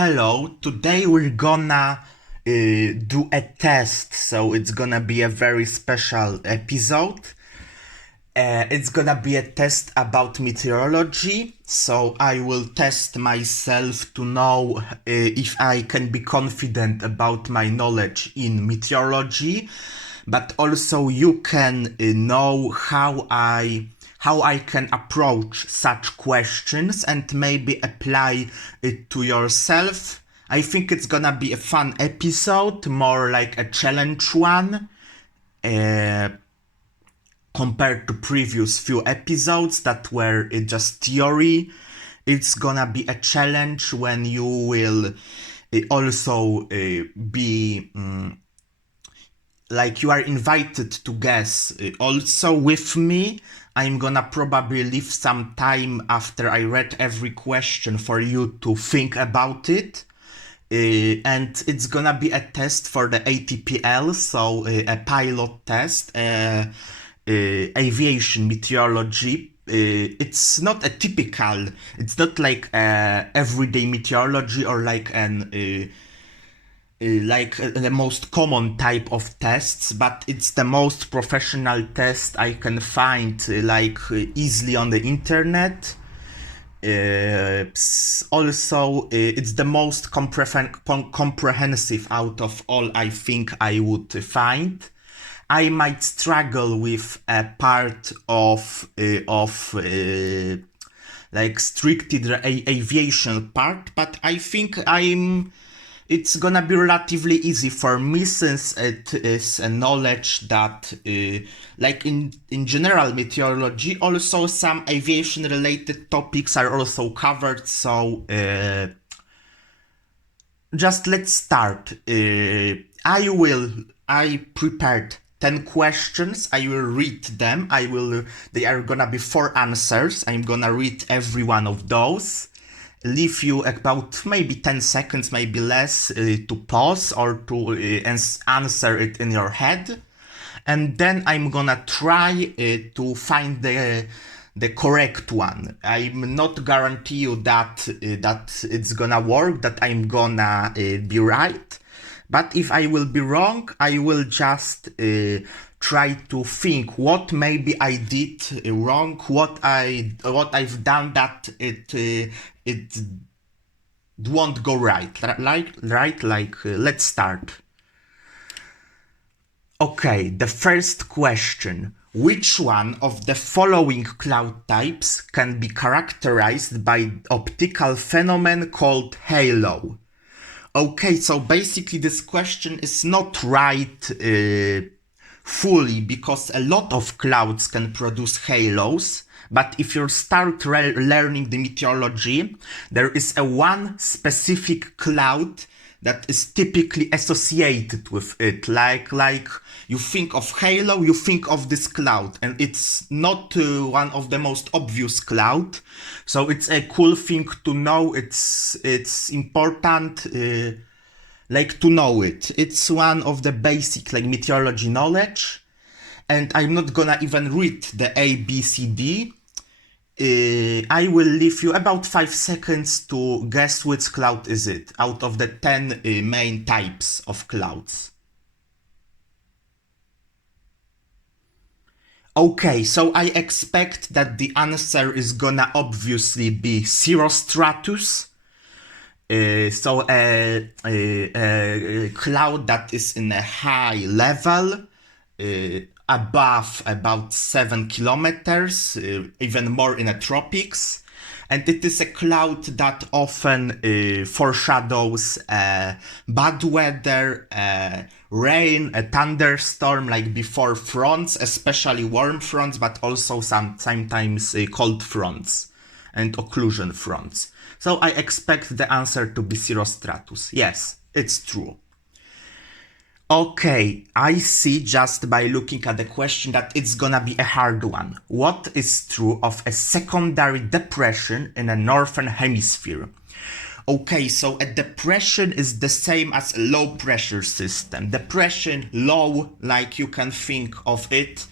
Hello, today we're gonna do a test, so it's gonna be a very special episode. It's gonna be a test about meteorology, so I will test myself to know if I can be confident about my knowledge in meteorology, but also you can know how I can approach such questions and maybe apply it to yourself. I think it's gonna be a fun episode, more like a challenge one. Compared to previous few episodes that were just theory, it's gonna be a challenge when you will also be like you are invited to guess also with me. I'm gonna probably leave some time after I read every question for you to think about it. And it's gonna be a test for the ATPL, so a pilot test, aviation meteorology. It's not a typical, it's not like everyday meteorology or like the most common type of tests, but it's the most professional test I can find easily on the internet. Also, it's the most comprehensive out of all I think I would find. I might struggle with a part of like strictly the aviation part, but I think it's gonna be relatively easy for me since it is a knowledge that like in general meteorology, also some aviation related topics are also covered, so just let's start. I prepared 10 questions. I will read them. They are gonna be 4 answers. I'm gonna read every one of those. Leave you about maybe 10 seconds, maybe less, to pause or to answer it in your head. And then I'm gonna try to find the correct one. I'm not guarantee you that it's gonna work, that I'm gonna be right. But if I will be wrong, I will just try to think what maybe I did wrong, what I've done that it won't go right. Let's start. Okay, the first question. Which one of the following cloud types can be characterized by optical phenomenon called halo? Okay, so basically this question is not right fully, because a lot of clouds can produce halos. But if you start learning the meteorology, there is a one specific cloud that is typically associated with it. Like you think of halo, you think of this cloud, and it's not one of the most obvious cloud. So it's a cool thing to know. It's important to know it. It's one of the basic meteorology knowledge. And I'm not gonna even read the A, B, C, D. I will leave you about 5 seconds to guess which cloud is it out of the 10 main types of clouds. Okay, so I expect that the answer is gonna obviously be cirrostratus. So a cloud that is in a high level, above about 7 kilometers, even more in the tropics. And it is a cloud that often foreshadows bad weather, rain, a thunderstorm, like before fronts, especially warm fronts, but also sometimes cold fronts and occlusion fronts. So I expect the answer to be cirrostratus. Yes, it's true. Okay, I see just by looking at the question that it's gonna be a hard one. What is true of a secondary depression in a northern hemisphere? Okay, so a depression is the same as a low pressure system. Depression, low, like you can think of it.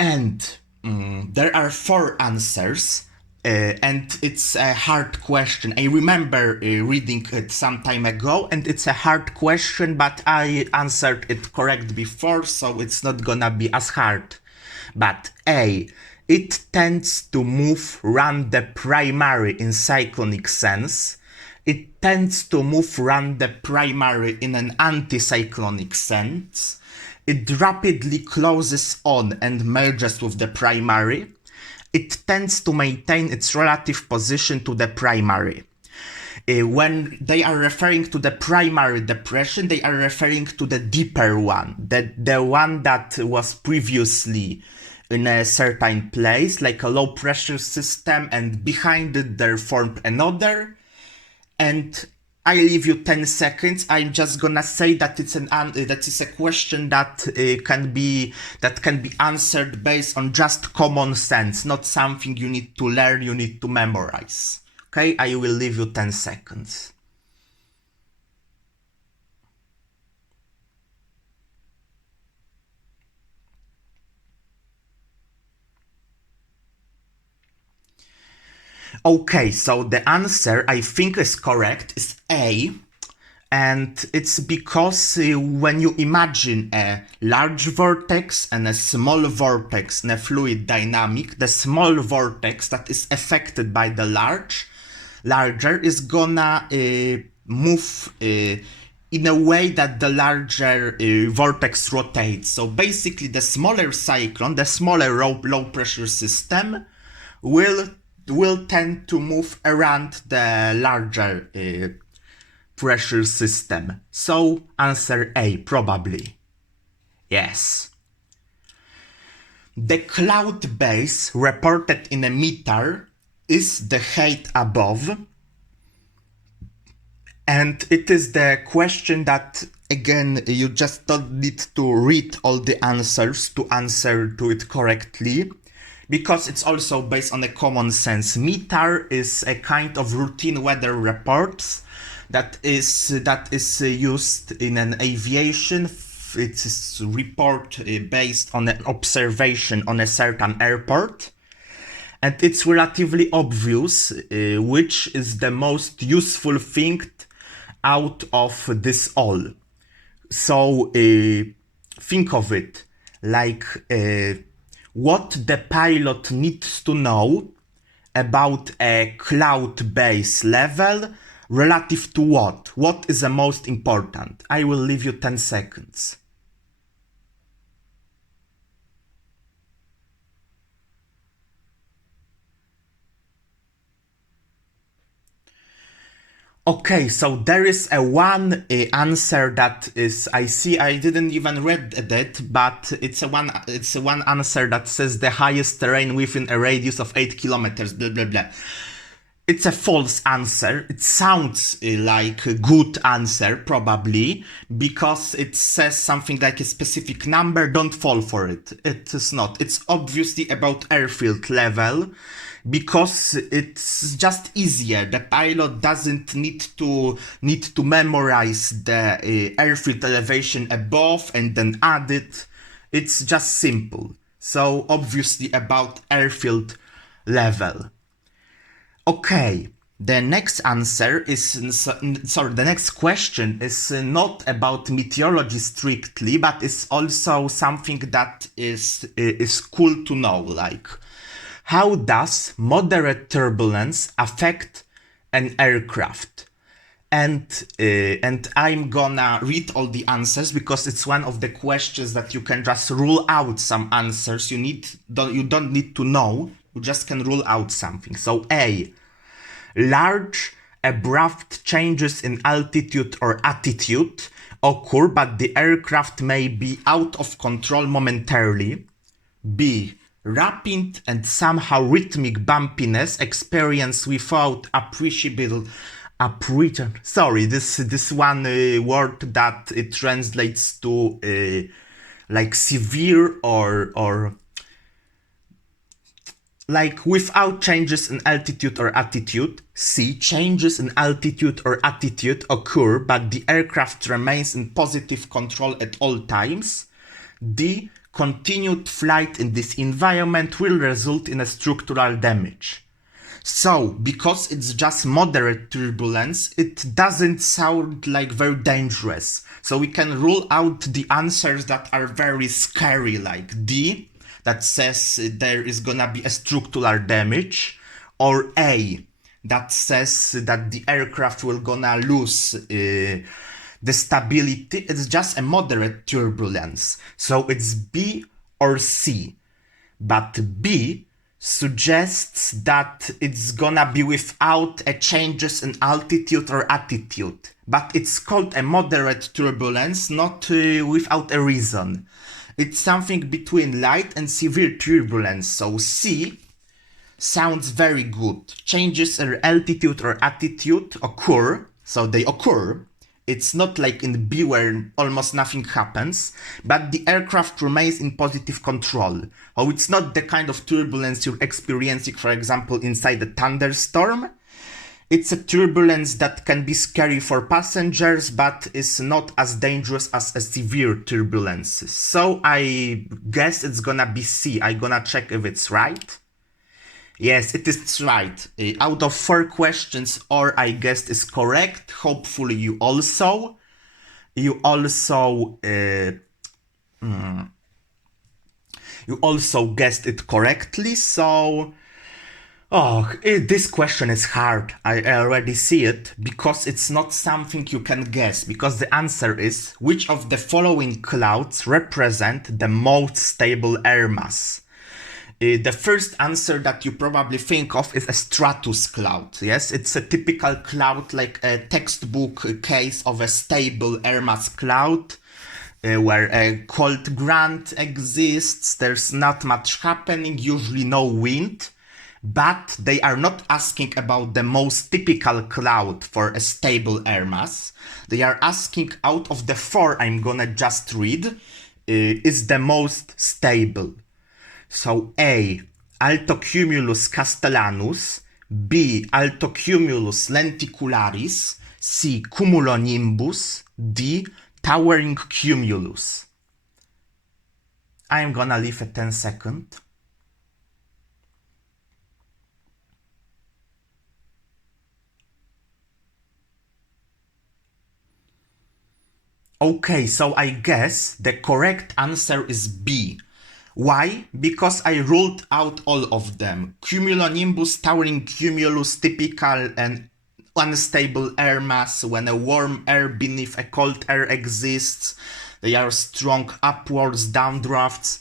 And there are 4 answers. And it's a hard question. I remember reading it some time ago, and it's a hard question, but I answered it correct before, so it's not gonna be as hard. But A, it tends to move around the primary in cyclonic sense. It tends to move around the primary in an anticyclonic sense. It rapidly closes on and merges with the primary. It tends to maintain its relative position to the primary. When they are referring to the primary depression, they are referring to the deeper one, the one that was previously in a certain place, like a low pressure system, and behind it there formed another. And I leave you 10 seconds. I'm just gonna say that that is a question that can be answered based on just common sense, not something you need to learn, you need to memorize. Okay, I will leave you 10 seconds. Okay, so the answer I think is correct, is A. And it's because when you imagine a large vortex and a small vortex in a fluid dynamic, the small vortex that is affected by the larger is gonna move in a way that the larger vortex rotates. So basically the smaller cyclone, the smaller low pressure system will tend to move around the larger pressure system. So answer A, probably. Yes. The cloud base reported in a meter is the height above. And it is the question that, again, you just don't need to read all the answers to answer to it correctly, because it's also based on a common sense. Meter is a kind of routine weather reports that is used in an aviation. It is report based on an observation on a certain airport. And it's relatively obvious which is the most useful thing out of this all. So think of it like what the pilot needs to know about a cloud base level relative to what? What is the most important? I will leave you 10 seconds. Okay, so there is a one answer that is, I see, I didn't even read it, but it's a one answer that says the highest terrain within a radius of 8 kilometers, blah, blah, blah. It's a false answer. It sounds like a good answer, probably, because it says something like a specific number. Don't fall for it. It is not. It's obviously about airfield level, because it's just easier. The pilot doesn't need to memorize the airfield elevation above and then add it. It's just simple. So obviously about airfield level. Okay, the next answer is, the next question is not about meteorology strictly, but it's also something that is cool to know, like, how does moderate turbulence affect an aircraft? And I'm gonna read all the answers because it's one of the questions that you can just rule out some answers. You don't need to know. You just can rule out something. So A, large abrupt changes in altitude or attitude occur, but the aircraft may be out of control momentarily. B, rapid and somehow rhythmic bumpiness experienced without appreciable sorry, this one word that it translates to like severe or like without changes in altitude or attitude. C, changes in altitude or attitude occur, but the aircraft remains in positive control at all times. D, continued flight in this environment will result in a structural damage. So, because it's just moderate turbulence, it doesn't sound like very dangerous. So we can rule out the answers that are very scary, like D, that says there is gonna be a structural damage, or A, that says that the aircraft will gonna lose the stability. It's just a moderate turbulence. So it's B or C. But B suggests that it's gonna be without a changes in altitude or attitude. But it's called a moderate turbulence, not without a reason. It's something between light and severe turbulence. So C sounds very good. Changes in altitude or attitude occur, so they occur. It's not like in B where almost nothing happens, but the aircraft remains in positive control. Oh, it's not the kind of turbulence you're experiencing, for example, inside a thunderstorm. It's a turbulence that can be scary for passengers, but is not as dangerous as a severe turbulence. So I guess it's gonna be C. I'm gonna check if it's right. Yes, it is right. Out of 4 questions, or I guessed is correct. Hopefully you also guessed it correctly. So, this question is hard. I already see it because it's not something you can guess. Because the answer is, which of the following clouds represent the most stable air mass? The first answer that you probably think of is a stratus cloud. Yes, it's a typical cloud, like a textbook case of a stable air mass cloud, where a cold front exists. There's not much happening, usually no wind. But they are not asking about the most typical cloud for a stable air mass. They are asking, out of the 4 I'm gonna just read, is the most stable. So A, Altocumulus castellanus, B, Altocumulus lenticularis, C, Cumulonimbus, D, Towering cumulus. I'm gonna leave a 10 second. Okay, so I guess the correct answer is B. Why? Because I ruled out all of them. Cumulonimbus, towering cumulus, typical and unstable air mass. When a warm air beneath a cold air exists, they are strong upwards downdrafts.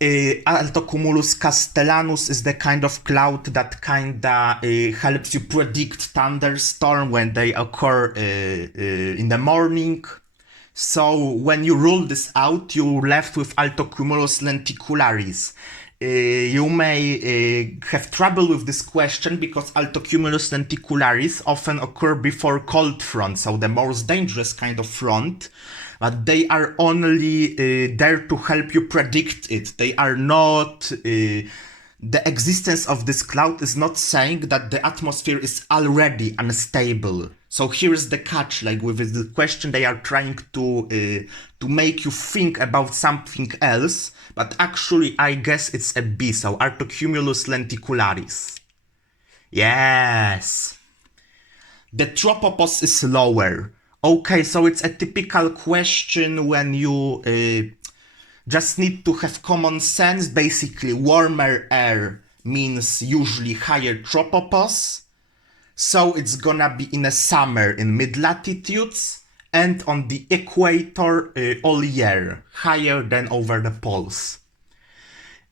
Altocumulus castellanus is the kind of cloud that kinda helps you predict thunderstorm when they occur in the morning. So when you rule this out, you're left with Altocumulus lenticularis. You may have trouble with this question because Altocumulus lenticularis often occur before cold front, so the most dangerous kind of front, but they are only there to help you predict it. They are not... the existence of this cloud is not saying that the atmosphere is already unstable. So here is the catch, like with the question they are trying to make you think about something else, but actually I guess it's a B, so Altocumulus lenticularis. Yes! The tropopause is lower. Okay, so it's a typical question when you just need to have common sense. Basically, warmer air means usually higher tropopause. So it's gonna be in the summer in mid-latitudes and on the equator all year, higher than over the poles.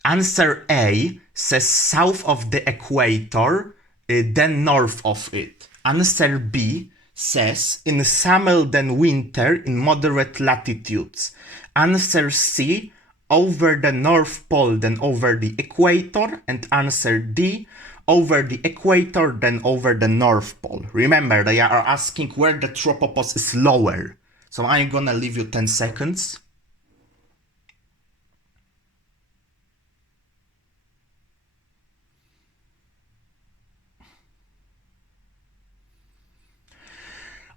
Answer A says south of the equator, then north of it. Answer B says in summer then winter in moderate latitudes. Answer C, over the North Pole then over the equator. And answer D, over the equator then over the North Pole. Remember, they are asking where the tropopause is lower. So I'm gonna leave you 10 seconds.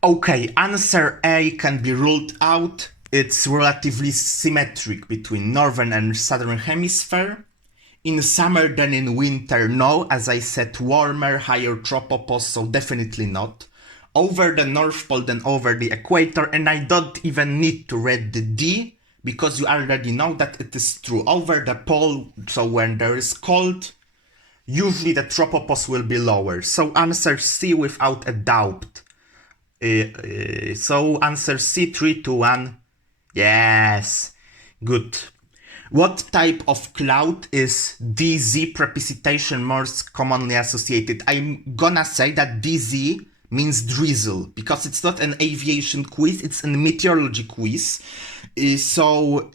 Okay, answer A can be ruled out. It's relatively symmetric between northern and southern hemisphere. In summer than in winter, no. As I said, warmer, higher tropopause, so definitely not. Over the North Pole than over the equator, and I don't even need to read the D, because you already know that it is true. Over the pole, so when there is cold, usually the tropopause will be lower. So answer C without a doubt. So answer C, 3, 2, 1. Yes, good. What type of cloud is DZ precipitation most commonly associated? I'm gonna say that DZ means drizzle, because it's not an aviation quiz, it's a meteorology quiz. So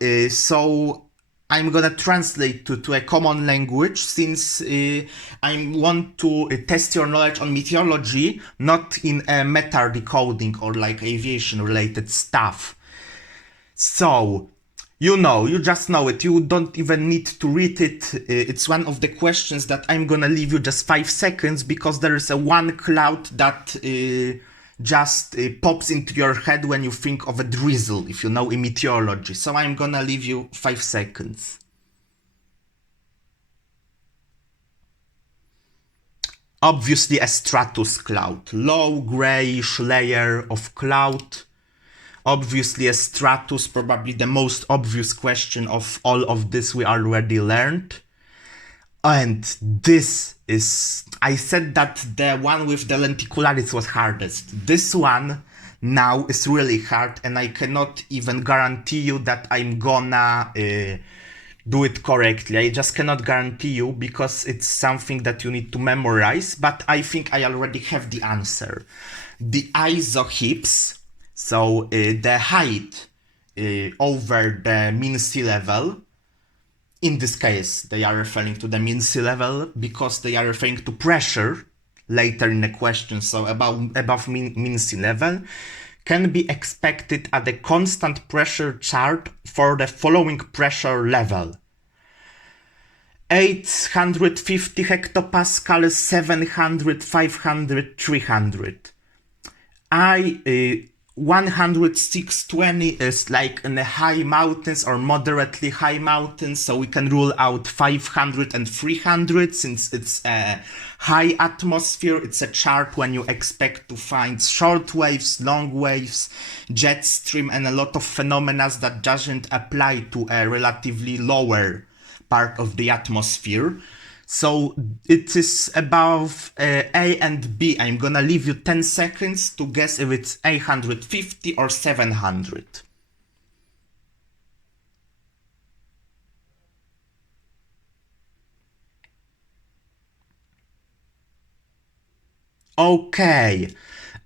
I'm gonna translate to a common language, since I want to test your knowledge on meteorology, not in a meta decoding or like aviation related stuff. So, you just know it. You don't even need to read it. It's one of the questions that I'm gonna leave you just 5 seconds, because there is a one cloud that just pops into your head when you think of a drizzle, if you know in meteorology. So I'm gonna leave you 5 seconds. Obviously a stratus cloud. Low grayish layer of cloud. Obviously a stratus, probably the most obvious question of all of this we already learned. And this is, I said that the one with the lenticularis was hardest. This one now is really hard, and I cannot even guarantee you that I'm gonna do it correctly. I just cannot guarantee you, because it's something that you need to memorize, but I think I already have the answer. The isohyps, so the height over the mean sea level, in this case they are referring to the mean sea level, because they are referring to pressure later in the question, so above mean sea level, can be expected at a constant pressure chart for the following pressure level: 850 hectopascal, 700, 500, 300. 10620 is like in the high mountains or moderately high mountains, so we can rule out 500 and 300 since it's a high atmosphere. It's a chart when you expect to find short waves, long waves, jet stream, and a lot of phenomena that doesn't apply to a relatively lower part of the atmosphere. So it is above A and B. I'm gonna leave you 10 seconds to guess if it's 850 or 700. Okay,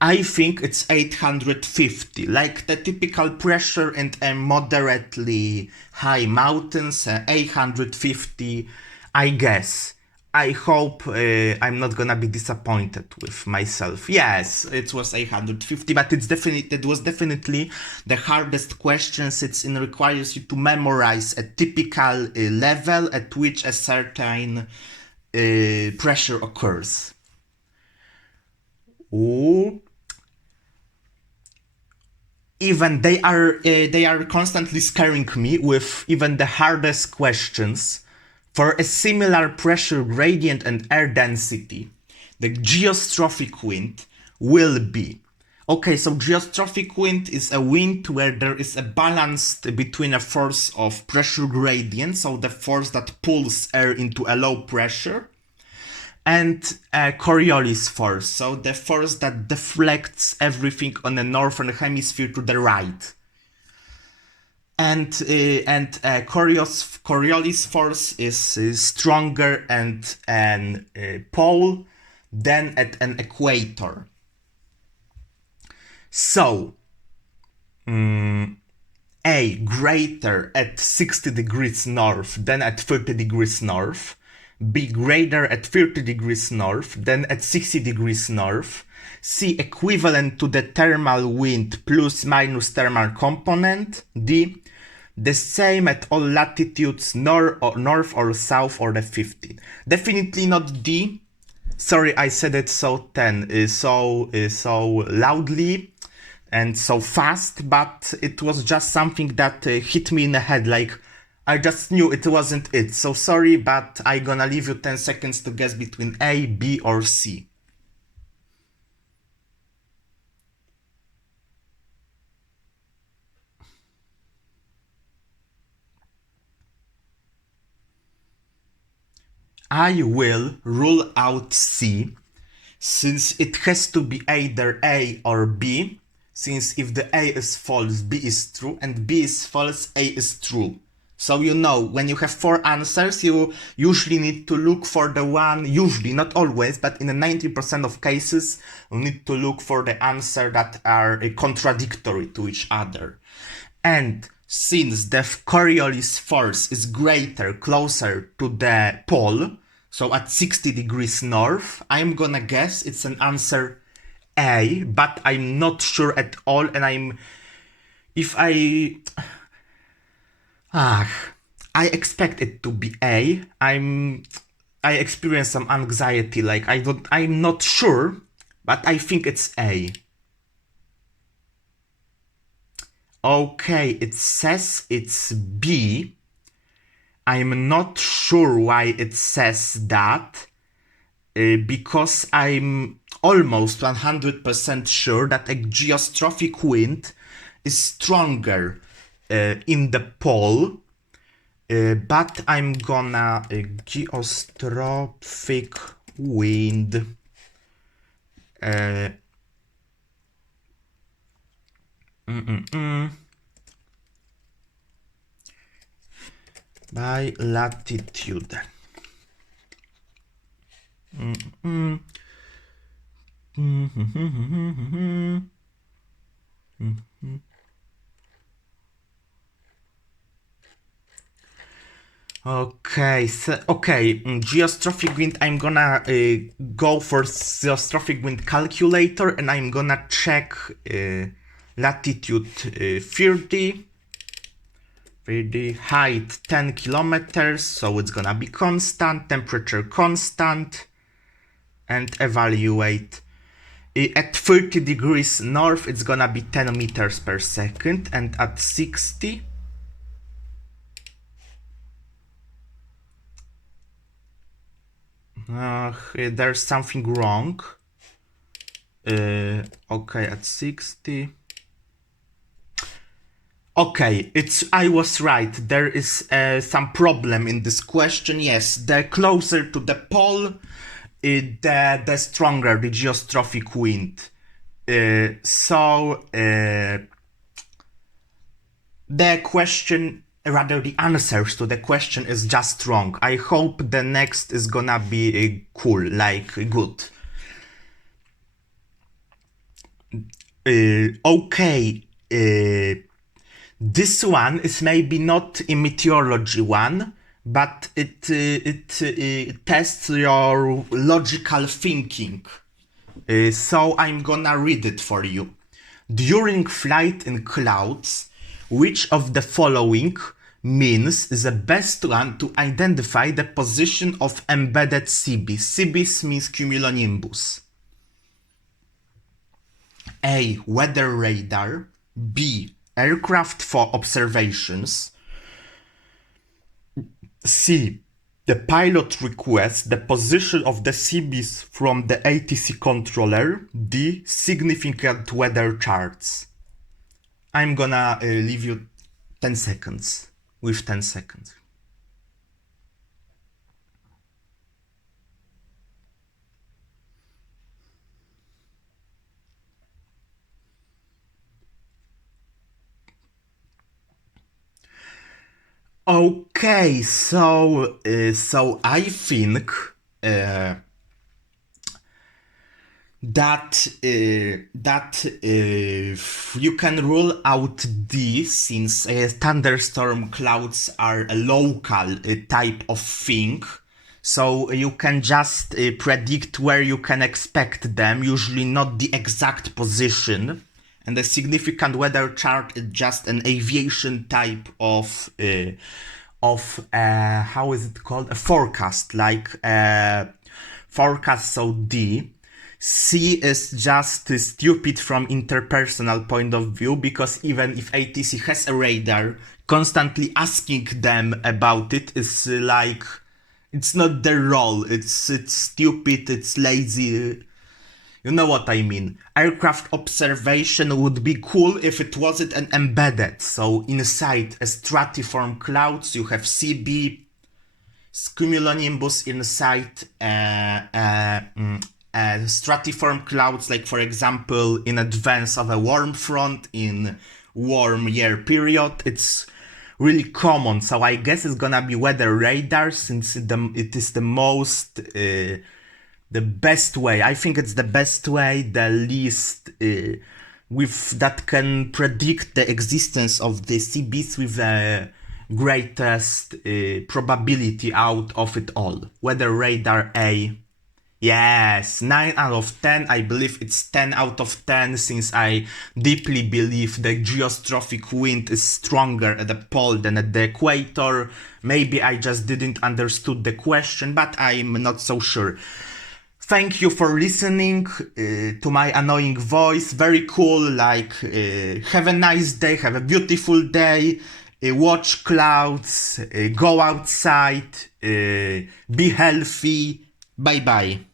I think it's 850, like the typical pressure in a moderately high mountains, 850, I guess. I hope I'm not gonna be disappointed with myself. Yes, it was 850, but it was definitely the hardest question, since it requires you to memorize a typical level at which a certain pressure occurs. Ooh. Even they are constantly scaring me with even the hardest questions. For a similar pressure gradient and air density, the geostrophic wind will be. Okay, so geostrophic wind is a wind where there is a balance between a force of pressure gradient, so the force that pulls air into a low pressure, and a Coriolis force, so the force that deflects everything on the northern hemisphere to the right. And Coriolis force is stronger at an pole than at an equator. So, A, greater at 60 degrees north than at 30 degrees north. B, greater at 30 degrees north than at 60 degrees north. C, equivalent to the thermal wind plus minus thermal component. D, the same at all latitudes, north or south or the 15. Definitely not D. Sorry, I said it so loudly and so fast, but it was just something that hit me in the head. Like, I just knew it wasn't it, so sorry, but I gonna leave you 10 seconds to guess between A, B, or C. I will rule out C, since it has to be either A or B, since if the A is false, B is true, and B is false, A is true. So you know, when you have 4 answers, you usually need to look for the one, usually, not always, but in 90% of cases, you need to look for the answer that are contradictory to each other. And since the Coriolis force is greater, closer to the pole, so at 60 degrees north, I'm gonna guess it's an answer A, but I'm not sure at all, and I expect it to be A. I experience some anxiety, like I'm not sure, but I think it's A. Okay, it says it's B. I'm not sure why it says that, because I'm almost 100% sure that a geostrophic wind is stronger in the pole, but I'm gonna geostrophic wind by latitude. Okay, geostrophic wind, I'm gonna go for geostrophic wind calculator, and I'm gonna check latitude 30, height 10 kilometers, so it's gonna be constant, temperature constant, and evaluate. At 30 degrees north, it's gonna be 10 meters per second, and at 60, there's something wrong. Okay, at 60. Okay, I was right. There is some problem in this question. Yes, the closer to the pole, the stronger the geostrophic wind. The question, rather the answers to the question is just wrong. I hope the next is gonna be cool, like good. Okay, this one is maybe not a meteorology one, but it tests your logical thinking. So I'm gonna read it for you. During flight in clouds, which of the following means the best one to identify the position of embedded CBs? CBs means cumulonimbus. A. Weather radar. B. Aircraft for observations. C. The pilot requests the position of the CBs from the ATC controller. D. Significant weather charts. I'm gonna leave you 10 seconds. With 10 seconds. Okay, so I think that you can rule out D, since thunderstorm clouds are a local type of thing. So you can just predict where you can expect them, usually not the exact position. And a significant weather chart is just an aviation type of how is it called? A forecast, like forecast, so D. C is just stupid from interpersonal point of view, because even if ATC has a radar, constantly asking them about it is like, it's not their role. It's stupid, it's lazy. You know what I mean. Aircraft observation would be cool if it wasn't an embedded. So inside a stratiform clouds, you have CB, cumulonimbus inside stratiform clouds, like for example in advance of a warm front in warm year period. It's really common, so I guess it's gonna be weather radar, since it is the most the best way. I think it's the best way, the least with that can predict the existence of the CBs with the greatest probability out of it all. Weather radar A. Yes, 9 out of 10. I believe it's 10 out of 10, since I deeply believe the geostrophic wind is stronger at the pole than at the equator. Maybe I just didn't understood the question, but I'm not so sure. Thank you for listening to my annoying voice. Very cool. Like, have a nice day, have a beautiful day. Watch clouds, go outside, be healthy. Bye bye.